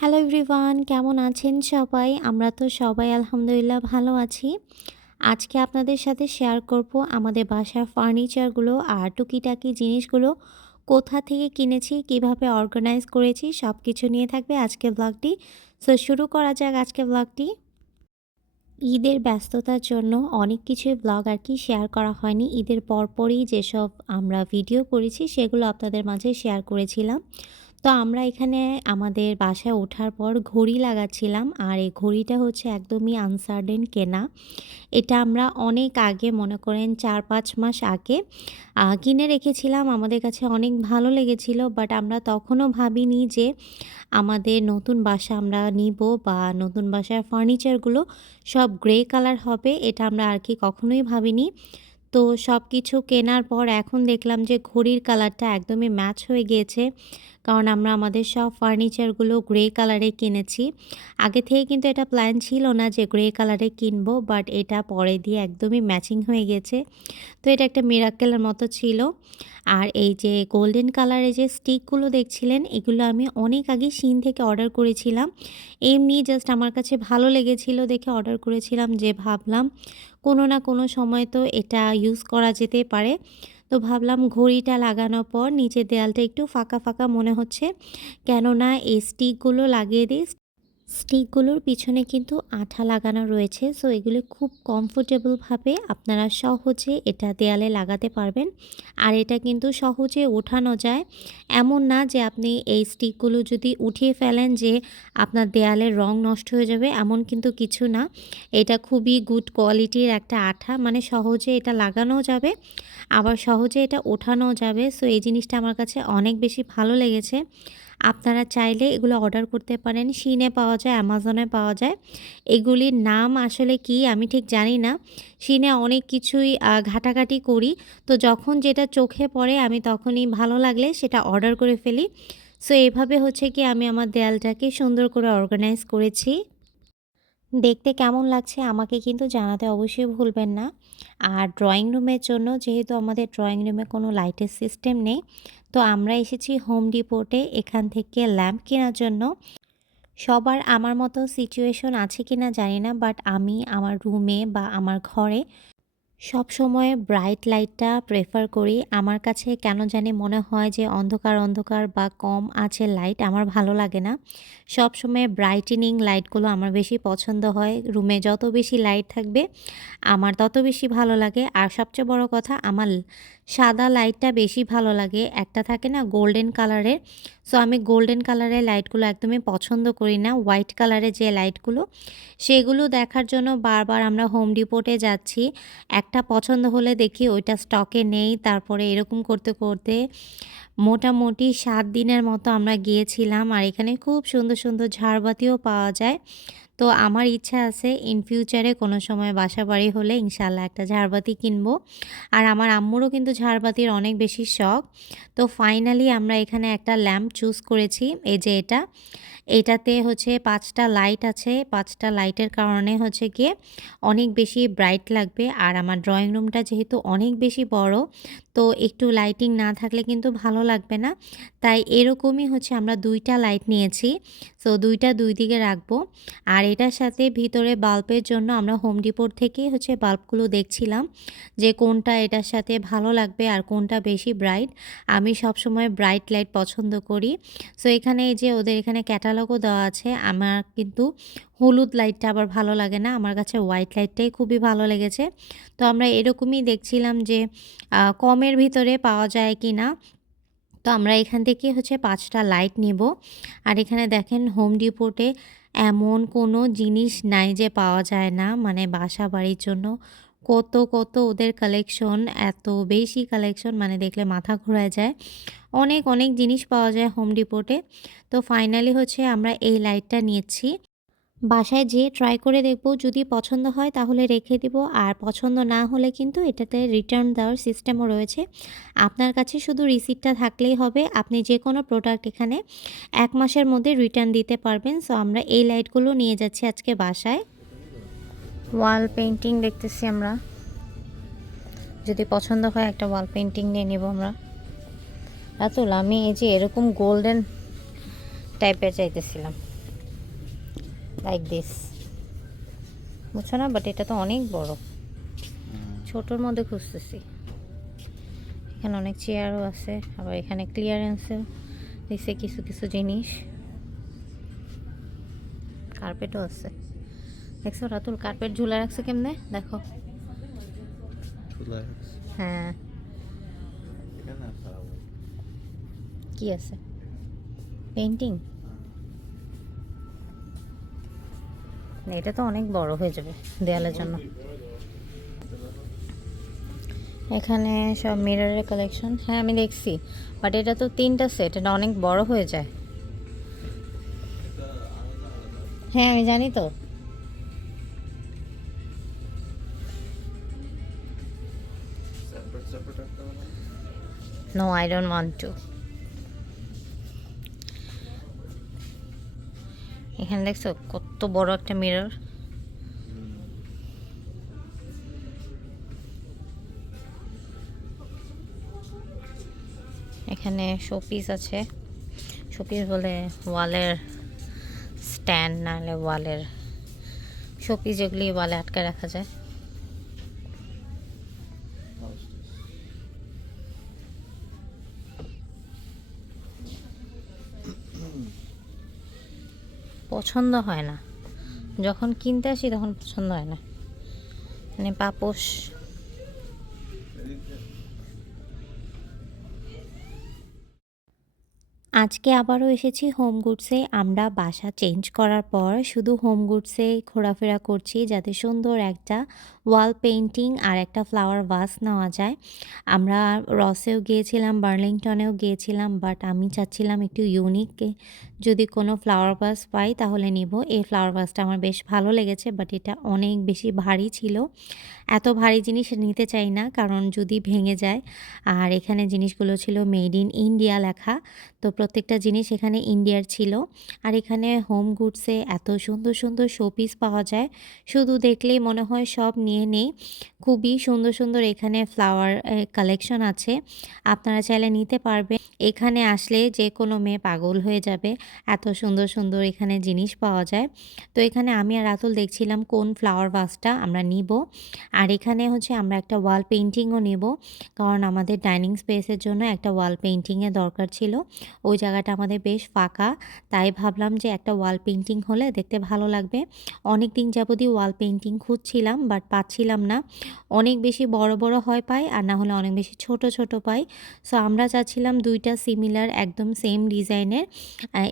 Hello everyone কেমন আছেন সবাই? আমরা তো সবাই আলহামদুলিল্লাহ ভালো আছি। আজকে আপনাদের সাথে শেয়ার করব আমাদের বাসার ফার্নিচারগুলো আর টুকিটাকি জিনিসগুলো। কোথা থেকে কিনেছি, কীভাবে অর্গানাইজ করেছি সব কিছু নিয়ে থাকবে আজকের ব্লগটি সো শুরু করা যাক আজকের ব্লগটি ঈদের ব্যস্ততার জন্য অনেক কিছুই ব্লগ আর কি শেয়ার করা হয়নি। ঈদের পরপরই যেসব আমরা ভিডিও করেছি, সেগুলো আপনাদের মাঝে শেয়ার করেছিলাম। তো আমরা এখানে আমাদের বাসায় ওঠার পর ঘড়ি লাগাচ্ছিলাম আর এই ঘড়িটা হচ্ছে একদমই আনসার্ডেন কেনা। এটা আমরা অনেক আগে মনে করেন চার পাঁচ মাস আগে কিনে রেখেছিলাম। আমাদের কাছে অনেক ভালো লেগেছিল বাট আমরা তখনও ভাবিনি যে আমাদের নতুন বাসা আমরা নিব বা নতুন বাসার ফার্নিচারগুলো সব গ্রে কালার হবে এটা আমরা আর কি কখনোই ভাবিনি। তো সব কিছু কেনার পর এখন দেখলাম যে ঘড়ির কালারটা একদমই ম্যাচ হয়ে গিয়েছে। কারণ আমরা আমাদের সব ফার্নিচারগুলো গ্রে কালারে কিনেছি। আগে থেকে কিন্তু এটা প্ল্যান ছিল না যে গ্রে কালারে কিনবো বাট এটা পরে দিয়ে একদমই ম্যাচিং হয়ে গেছে। তো এটা একটা মিরাক্কেলের মতো ছিল। আর এই যে গোল্ডেন কালারের যে স্টিকগুলো দেখছিলেন, এগুলো আমি অনেক আগে সিন থেকে অর্ডার করেছিলাম। এমনি জাস্ট আমার কাছে ভালো লেগেছিল দেখে অর্ডার করেছিলাম যে ভাবলাম কোনো না কোনো সময় তো এটা ইউজ করা যেতে পারে। তো ভাবলাম ঘড়িটা লাগানোর পর নিচের দেয়ালটা একটু ফাঁকা ফাঁকা মনে হচ্ছে। কেননা এই স্টিকগুলো লাগিয়ে দিই স্টিকগুলোর পিছনে কিন্তু আঠা লাগানো রয়েছে সো এগুলো খুব কমফোর্টেবলভাবে আপনারা সহজে এটা দেয়ালে লাগাতে পারবেন। আর এটা কিন্তু সহজে ওঠানো যায়। এমন না যে আপনি এই স্টিকগুলো যদি উঠিয়ে ফেলেন যে আপনার দেয়ালের রং নষ্ট হয়ে যাবে, এমন কিন্তু কিছু না। এটা খুবই গুড কোয়ালিটির একটা আঠা মানে সহজে এটা লাগানো যাবে, আবার সহজে এটা ওঠানো যাবে। সো এই জিনিসটা আমার কাছে অনেক বেশি ভালো লেগেছে। আপনারা চাইলে এগুলো অর্ডার করতে পারেন। শিনে পাওয়া যায় অ্যামাজনে পাওয়া যায়। এগুলির নাম আসলে কি আমি ঠিক জানি না। শিনে অনেক কিছুই ঘাটাঘাটি করি। তো যখন যেটা চোখে পড়ে আমি তখনই ভালো লাগলে সেটা অর্ডার করে ফেলি। সো এভাবে হচ্ছে কি আমি আমার দেয়ালটাকে সুন্দর করে অর্গানাইজ করেছি। দেখতে কেমন লাগছে আমাকে কিন্তু জানাতে অবশ্যই ভুলবেন না। আর ড্রয়িং রুমের জন্য যেহেতু আমাদের ড্রয়িং রুমে কোনো লাইটের সিস্টেম নেই তো আমরা এসেছি হোম ডিপোর্টে এখান থেকে ল্যাম্প কেনার জন্য। সবার আমার মতো সিচুয়েশন আছে কি না জানি না বাট আমি আমার রুমে বা আমার ঘরে সব সময় ব্রাইট লাইটটা প্রেফার করি। আমার কাছে কেন জানি মনে হয় যে অন্ধকার অন্ধকার বা কম আছে লাইট আমার ভালো লাগে না। সব সময় ব্রাইটেনিং লাইটগুলো আমার বেশি পছন্দ হয়। রুমে যত বেশি লাইট থাকবে, আমার তত বেশি ভালো লাগে। আর সবচেয়ে বড় কথা, আমার সাদা লাইটটা বেশি ভালো লাগে। একটা থাকে না গোল্ডেন কালারের। সো আমি গোল্ডেন কালারের লাইটগুলো একদমই পছন্দ করি না। হোয়াইট কালারের যে লাইটগুলো, সেগুলো দেখার জন্য বারবার আমরা হোম ডিপোর্টে যাচ্ছি। একটা পছন্দ হলে দেখি ওইটা স্টকে নেই। তারপরে এরকম করতে করতে মোটামুটি সাত দিনের মতো আমরা গিয়েছিলাম। আর এখানে খুব সুন্দর সুন্দর ঝাড়বাতিও পাওয়া যায়। তো আমার ইচ্ছা আছে ইন ফিউচারে কোনো সময় বাসা বাড়ি হলে ইনশাল্লাহ একটা ঝাড়বাতি কিনবো। আর আমার আম্মুরও কিন্তু ঝাড়বাতির অনেক বেশি শখ। তো ফাইনালি আমরা এখানে একটা ল্যাম্প চুজ করেছি, এই যে এটা। এটাতে হচ্ছে পাঁচটা লাইট আছে। পাঁচটা লাইটের কারণে হচ্ছে গিয়ে অনেক বেশি ব্রাইট লাগবে। আর আমার ড্রয়িং রুমটা যেহেতু অনেক বেশি বড় তো একটু লাইটিং না থাকলে কিন্তু ভালো লাগবে না। তাই এরকমই হচ্ছে আমরা দুইটা লাইট নিয়েছি। সো দুইটা দুই দিকে রাখব। আর এটার সাথে ভিতরে বাল্বের জন্য আমরা হোম ডিপোর থেকেই হচ্ছে বাল্বগুলো দেখছিলাম যে কোনটা এটার সাথে ভালো লাগবে আর কোনটা বেশি ব্রাইট আমি সবসময় ব্রাইট লাইট পছন্দ করি। সো এখানে এই যে ওদের এখানে ক্যাটালগও দেওয়া আছে। আমার কিন্তু হলুদ লাইটটা আবার ভালো লাগে না। আমার কাছে হোয়াইট লাইটটাই খুবই ভালো লেগেছে। তো আমরা এরকমই দেখছিলাম যে কমের ভিতরে পাওয়া যায় কি না তো আমরা এখান থেকে হচ্ছে পাঁচটা লাইট নেব। আর এখানে দেখেন হোম ডিপোর্টে এমন কোনো জিনিস নাই যে পাওয়া যায় না। মানে বাসা বাড়ির জন্য কত কত ওদের কালেকশন এত বেশি কালেকশন মানে দেখলে মাথা ঘোরায় যায়। অনেক অনেক জিনিস পাওয়া যায় হোম ডিপোর্টে তো ফাইনালি হচ্ছে আমরা এই লাইটটা নিয়েছি। বাসায় যেয়ে ট্রাই করে দেখব, যদি পছন্দ হয় তাহলে রেখে দিব, আর পছন্দ না হলে কিন্তু এটাতে রিটার্ন দেওয়ার সিস্টেমও রয়েছে। আপনার কাছে শুধু রিসিপ্টটা থাকলেই হবে, আপনি যে কোনো প্রোডাক্ট এখানে এক মাসের মধ্যে রিটার্ন দিতে পারবেন। সো আমরা এই লাইটগুলো নিয়ে যাচ্ছি আজকে বাসায়। ওয়াল পেন্টিং দেখতেছি আমরা। যদি পছন্দ হয় একটা ওয়াল পেন্টিং নিয়ে নেব আমরা। রাতুল, আমি এই যে এরকম গোল্ডেন টাইপের চাইতেছিলাম। লাইক দিস বুঝছ না? বাট এটা তো অনেক বড়। ছোটোর মধ্যে খুঁজতেছি। এখানে অনেক চেয়ারও আছে আবার এখানে ক্লিয়ারেন্সেও দিছে কিছু কিছু জিনিস। কার্পেটও আছে। দেখছ রাতুল কার্পেট ঝুলে রাখছে কেমনে? দেখো। হ্যাঁ। কি আছে? পেন্টিং এটা তো অনেক বড় হয়ে যাবে দেয়ালের জন্য। এখানে সব মিররের কালেকশন হ্যাঁ আমি দেখছি বাট এটা তো তিনটা সেট এটা অনেক বড় হয়ে যায়। হ্যাঁ আমি জানি তো। No I don't want to এখানে দেখছ কত বড় একটা মিরর এখানে শোপিস আছে। শোপিস বলে ওয়ালের স্ট্যান্ড নাহলে ওয়ালের। শোপিস যেগুলি ওয়ালে আটকে রাখা যায়। পছন্দ হয় না। যখন কিনতে আসি তখন পছন্দ হয় না। মানে পাপোশ। আজকে আবারও এসেছি হোম গুডসে। আমরা বাসা চেঞ্জ করার পর শুধু হোম গুডসে ঘোরাফেরা করছি যাতে সুন্দর একটা ওয়াল পেন্টিং আর একটা ফ্লাওয়ার ভাস নেওয়া যায়। আমরা রসেও গিয়েছিলাম বার্লিংটনেও গিয়েছিলাম বাট আমি চাচ্ছিলাম একটু ইউনিক যদি কোনো ফ্লাওয়ার ভাস পাই তাহলে নিব। এই ফ্লাওয়ার ভাসটা আমার বেশ ভালো লেগেছে বাট এটা অনেক বেশি ভারী ছিল। এত ভারী জিনিস নিতে চাই না, কারণ যদি ভেঙে যায়, আর এখানে জিনিসগুলো ছিল মেড ইন ইন্ডিয়া লেখা, তো প্রত্যেকটা জিনিস এখানে ইন্ডিয়ার ছিল। আর এখানে হোম গুডসে এত সুন্দর সুন্দর শোপিস পাওয়া যায়। শুধু দেখলেই মনে হয় সব নিয়ে নেই। খুবই সুন্দর সুন্দর এখানে ফ্লাওয়ার কালেকশন আছে। আপনারা চাইলে নিতে পারবেন। এখানে আসলে যে কোনো মেয়ে পাগল হয়ে যাবে। এত সুন্দর সুন্দর এখানে জিনিস পাওয়া যায়। তো এখানে আমি আর রাতুল দেখছিলাম কোন ফ্লাওয়ার ভাসটা আমরা নিব। আর এখানে হচ্ছে আমরা একটা ওয়াল পেন্টিংও নেব। কারণ আমাদের ডাইনিং স্পেসের জন্য একটা ওয়াল পেন্টিংয়ের দরকার ছিল। ওই জায়গাটা আমাদের বেশ ফাঁকা। তাই ভাবলাম যে একটা ওয়াল পেন্টিং হলে দেখতে ভালো লাগবে। অনেক দিন যাবতই ওয়াল পেন্টিং খুঁজছিলাম বাট পাচ্ছিলাম না। অনেক বেশি বড় বড় হয় পাই আর না হলে অনেক বেশি ছোট ছোট পাই। সো আমরা চাচ্ছিলাম দুইটা সিমিলার একদম সেম ডিজাইনের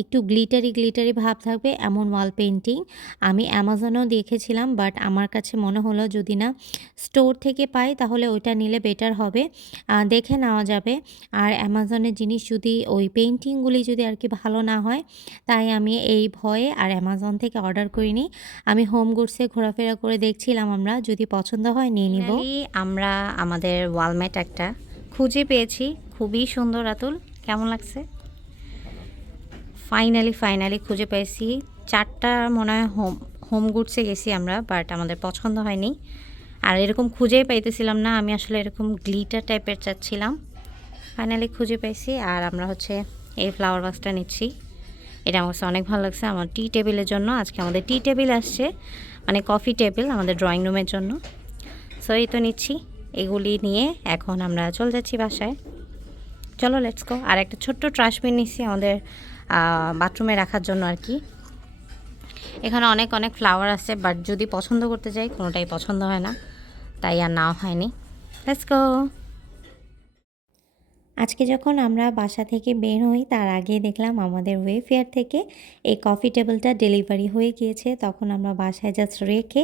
একটু গ্লিটারি গ্লিটারি ভাব থাকবে, এমন ওয়াল পেন্টিং আমি অ্যামাজনেও দেখেছিলাম বাট আমার কাছে মনে হলো যদি না স্টোর থেকে পাই তাহলে ওইটা নিলে বেটার হবে। দেখে নেওয়া যাবে। আর অ্যামাজনের জিনিস যদি ওই পেন্টিংগুলি যদি আর কি ভালো না হয়, তাই আমি এই ভয়ে আর অ্যামাজন থেকে অর্ডার করিনি। আমি হোম গুডসে ঘোরাফেরা করে দেখছিলাম আমরা যদি পছন্দ হয়, নিয়ে নিব। আমরা আমাদের ওয়ালমেট একটা খুঁজে পেয়েছি। খুবই সুন্দর আতুল। কেমন লাগছে? ফাইনালি ফাইনালি খুঁজে পেয়েছি। চারটা মনে হয় হোম হোম গুডসে গেছি আমরা বাট আমাদের পছন্দ হয়নি। আর এরকম খুঁজেই পাইতেছিলাম না, আমি আসলে এরকম গ্লিটার টাইপের চাচ্ছিলাম। ফাইনালি খুঁজে পেয়েছি, আর আমরা হচ্ছে এই ফ্লাওয়ার বাক্সটা নিচ্ছি। এটা আমার কাছে অনেক ভালো লাগছে আমার টি টেবিলের জন্য। আজকে আমাদের টি টেবিল আসছে। মানে কফি টেবিল আমাদের ড্রয়িং রুমের জন্য। সো এই তো নিচ্ছি। এগুলি নিয়ে এখন আমরা চলে যাচ্ছি বাসায়। চলো লেটস গো আর একটা ছোট্ট ট্রাশবিন নিচ্ছি আমাদের বাথরুমে রাখার জন্য আর কি। এখানে অনেক অনেক ফ্লাওয়ার আছে বাট যদি পছন্দ করতে যাই, কোনোটাই পছন্দ হয় না। তাই আর নাও হয়নি। লেটস গো আজকে যখন আমরা বাসা থেকে বের হই, তার আগে দেখলাম আমাদের ওয়েফেয়ার থেকে এই কফি টেবিলটা ডেলিভারি হয়ে গিয়েছে। তখন আমরা বাসায় জাস্ট রেখে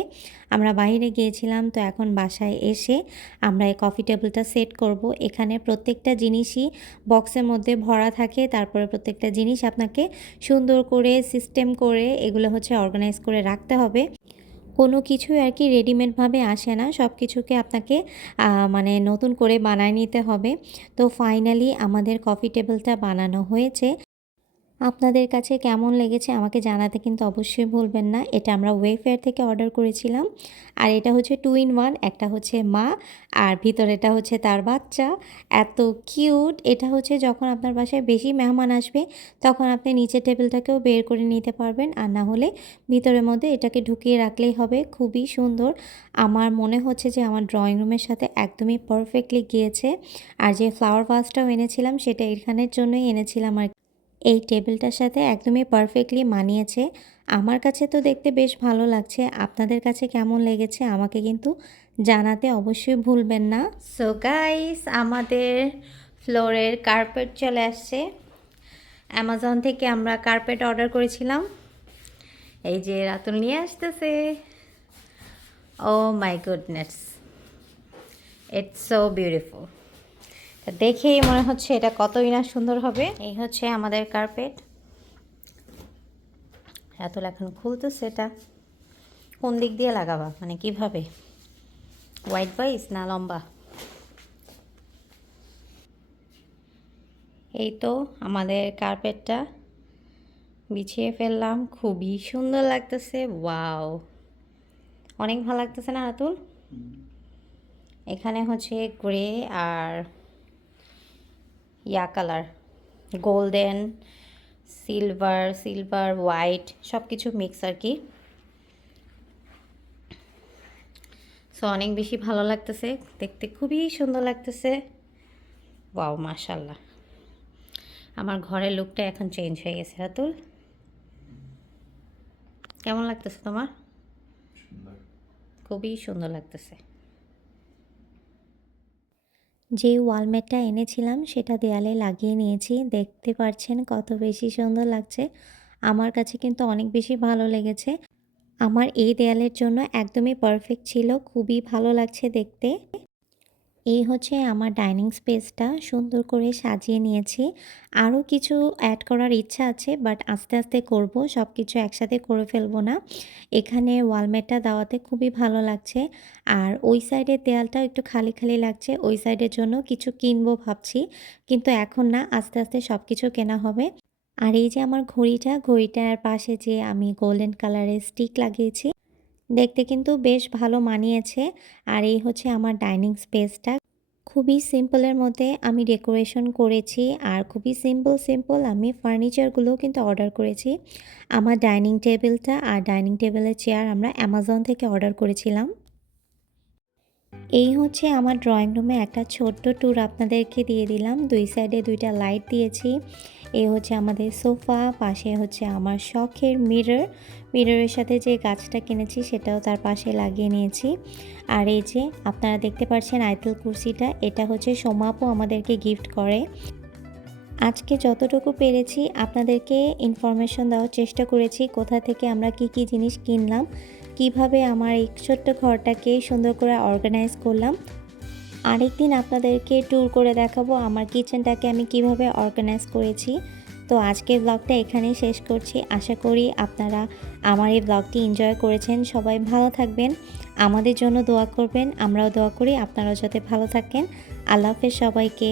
আমরা বাইরে গিয়েছিলাম। তো এখন বাসায় এসে আমরা এই কফি টেবিলটা সেট করব। এখানে প্রত্যেকটা জিনিসই বক্সের মধ্যে ভরা থাকে। তারপরে প্রত্যেকটা জিনিস আপনাকে সুন্দর করে সিস্টেম করে এগুলো হচ্ছে অর্গানাইজ করে রাখতে হবে। কোনো কিছু আর কি রেডিমেডভাবে আসে না। সব কিছুকে আপনাকে মানে নতুন করে বানায় নিতে হবে। তো ফাইনালি আমাদের কফি টেবিলটা বানানো হয়েছে। আপনাদের কাছে কেমন লেগেছে আমাকে জানাতে কিন্তু অবশ্যই ভুলবেন না। এটা আমরা ওয়েফেয়ার থেকে অর্ডার করেছিলাম। আর এটা হচ্ছে টু ইন ওয়ান একটা হচ্ছে মা, আর ভিতরেটা হচ্ছে তার বাচ্চা। এত কিউট এটা হচ্ছে যখন আপনার বাসায় বেশি মেহমান আসবে, তখন আপনি নিচের টেবিলটাকেও বের করে নিতে পারবেন। আর না হলে ভিতরের মধ্যে এটাকে ঢুকিয়ে রাখলেই হবে। খুবই সুন্দর। আমার মনে হচ্ছে যে আমার ড্রয়িং রুমের সাথে একদমই পারফেক্টলি গিয়েছে। আর যে ফ্লাওয়ার ভাসটাও এনেছিলাম, সেটা এখানের জন্যই এনেছিলাম আর এই টেবিলটার সাথে একদমই পারফেক্টলি মানিয়েছে। আমার কাছে তো দেখতে বেশ ভালো লাগছে। আপনাদের কাছে কেমন লেগেছে আমাকে কিন্তু জানাতে অবশ্যই ভুলবেন না। সো গাইস আমাদের ফ্লোরের কার্পেট চলে আসছে। অ্যামাজন থেকে আমরা কার্পেট অর্ডার করেছিলাম। এই যে রাতুল নিয়ে আসতেছে। ও my goodness it's so beautiful দেখেই মনে হচ্ছে এটা কতই না সুন্দর হবে। এই হচ্ছে আমাদের কার্পেট রাতুল এখন খুলতেছে এটা। কোন দিক দিয়ে লাগাবা? মানে কীভাবে? হোয়াইট বাইস না লম্বা? এই তো আমাদের কার্পেটটা বিছিয়ে ফেললাম। খুবই সুন্দর লাগতেছে। ওয়াও অনেক ভালো লাগতেছে না রাতুল এখানে হচ্ছে গ্রে আর ইয়া colour. Golden silver silver white সব কিছু মিক্স আর কি। সো অনেক বেশি ভালো লাগতেছে। দেখতে খুবই সুন্দর লাগতেছে। ওয়াও মাশাল্লাহ আমার ঘরের লুকটা এখন চেঞ্জ হয়ে গেছে রাতুল। কেমন লাগতেছে তোমার? খুবই সুন্দর লাগতেছে। যে ওয়ালমেটটা এনেছিলাম সেটা দেয়ালে লাগিয়ে নিয়েছি। দেখতে পাচ্ছেন কত বেশি সুন্দর লাগছে। আমার কাছে কিন্তু অনেক বেশি ভালো লেগেছে। আমার এই দেয়ালের জন্য একদমই পারফেক্ট ছিল। খুবই ভালো লাগছে দেখতে। এই হচ্ছে আমার ডাইনিং স্পেসটা সুন্দর করে সাজিয়ে নিয়েছি। আরও কিছু অ্যাড করার ইচ্ছা আছে বাট আস্তে আস্তে করব সব কিছু একসাথে করে ফেলব না। এখানে ওয়ালমেটটা দেওয়াতে খুবই ভালো লাগছে, আর ওই সাইডের দেয়ালটাও একটু খালি খালি লাগছে, ওই সাইডের জন্য কিছু কিনবো ভাবছি, কিন্তু এখন না, আস্তে আস্তে সব কিছু কেনা হবে। আর এই যে আমার ঘড়িটা, ঘড়িটার পাশে যে আমি গোল্ডেন কালারের স্টিক লাগিয়েছি দেখতে কিন্তু বেশ ভালো মানিয়েছে। আর এই হচ্ছে আমার ডাইনিং স্পেসটা। খুবই সিম্পলের মধ্যে আমি ডেকোরেশন করেছি। আর খুবই সিম্পল সিম্পল আমি ফার্নিচারগুলোও কিন্তু অর্ডার করেছি। আমার ডাইনিং টেবিলটা আর ডাইনিং টেবিলের চেয়ার আমরা অ্যামাজন থেকে অর্ডার করেছিলাম। এই হচ্ছে আমার ড্রয়িং রুমে একটা ছোট্ট ট্যুর আপনাদেরকে দিয়ে দিলাম। দুই সাইডে দুইটা লাইট দিয়েছি। এই হচ্ছে আমাদের সোফা, পাশে হচ্ছে আমার শখের মিরর। মিররের সাথে যে গাছটা কিনেছি সেটাও তার পাশে লাগিয়ে নিয়েছি। আর এই যে আপনারা দেখতে পাচ্ছেন আইতেল কুর্সিটা, এটা হচ্ছে সোমাপু আমাদেরকে গিফট করে। আজকে যতটুকু পেরেছি আপনাদেরকে ইনফরমেশন দেওয়ার চেষ্টা করেছি, কোথা থেকে আমরা কি কি জিনিস কিনলাম, কীভাবে আমার এই ছোট্ট ঘরটাকে সুন্দর করে অর্গানাইজ করলাম। আরেকদিন আপনাদেরকে ট্যুর করে দেখাবো আমার কিচেনটাকে আমি কীভাবে অর্গানাইজ করেছি। তো আজকের ব্লগটা এখানেই শেষ করছি। আশা করি আপনারা আমার এই ব্লগটি এনজয় করেছেন। সবাই ভালো থাকবেন, আমাদের জন্য দোয়া করবেন। আমরাও দোয়া করি আপনারাও যাতে ভালো থাকেন। আল্লাহ হাফেজ সবাইকে।